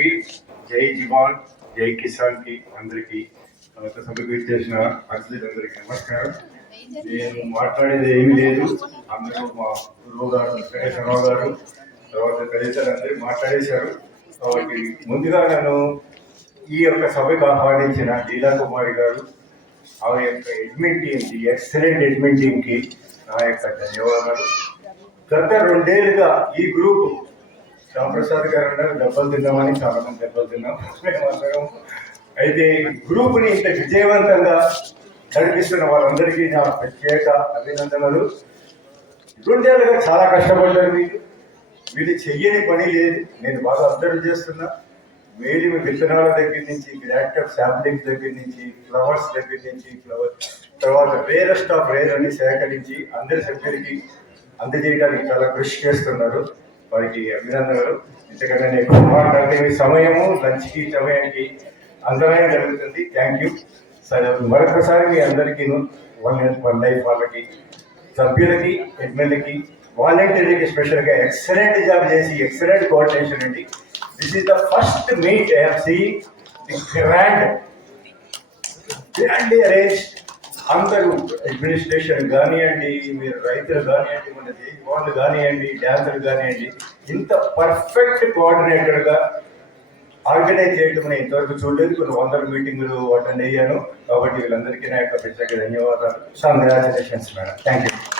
అందరికీ జై జవాన్ జై కిసాన్కి అందరికీ తర్వాత సభకు చేసిన అందరికీ నమస్కారం. నేను మాట్లాడేది ఏమీ లేదు. అందరూ మా గురువు గారు వెంకటేశ్వరరావు గారు తర్వాత తదితరులందరూ మాట్లాడేశారు. కాబట్టి ముందుగా నన్ను ఈ యొక్క సభకు ఆహ్వానించిన లీలా కుమారి గారు ఆమె యొక్క అడ్మిన్ టీంకి ఎక్సలెంట్ అడ్మిన్ టీంకి నా యొక్క ధన్యవాదాలు. గత రెండేళ్ళుగా ఈ గ్రూప్ శ్యామప్రసాద్ గారు అన్నారు దెబ్బలు తిన్నామని చాలా మంది దెబ్బలు తిన్నాం. అయితే గ్రూప్ని ఇంత విజయవంతంగా నడిపిస్తున్న వాళ్ళందరికీ నా ప్రత్యేక అభినందనలు. రెండేళ్ళుగా చాలా కష్టపడ్డారు మీరు మీరు చెయ్యని పని లేదు. నేను బాగా అబ్జర్వ్ చేస్తున్నా. మీరు విత్తనాల దగ్గర నుంచి గ్రాక్టర్ శాంప్లింగ్ దగ్గర నుంచి ఫ్లవర్స్ దగ్గర నుంచి ఫ్లవర్ తర్వాత రేరెస్ట్ ఆఫ్ రేర్ అన్ని సేకరించి అందరి సభ్యులకి అందజేయడానికి చాలా కృషి చేస్తున్నారు. వారికి అభినందనలు. ఎందుకంటే నేను ఎక్కువ మాట్లాడితే మీ సమయము లంచ్కి సమయానికి అంతరాయం జరుగుతుంది. థ్యాంక్ యూ సరే మరొకసారి మీ అందరికీ వన్ వన్ లైఫ్ వాళ్ళకి సభ్యులకి ఎమ్మెల్యేకి వాలంటీర్లకి స్పెషల్గా ఎక్సలెంట్ జాబ్ చేసి ఎక్సలెంట్ కోఆర్డినేషన్ అండి this is the first meet I have see the grand grandly arrange అందరూ అడ్మినిస్ట్రేషన్ కానివ్వండి మీరు రైతులు కానివ్వండి మన వాళ్ళు కానివ్వండి డ్యాన్సర్లు కానివ్వండి ఇంత పర్ఫెక్ట్ కోఆర్డినేటర్గా ఆర్గనైజ్ చేయడం నేను ఇంతవరకు చూడలేదు. కొన్ని వందల మీటింగులు అటెండ్ అయ్యాను. కాబట్టి వీళ్ళందరికీ నా యొక్క ప్రత్యేక ధన్యవాదాలు. Congratulations madam thank you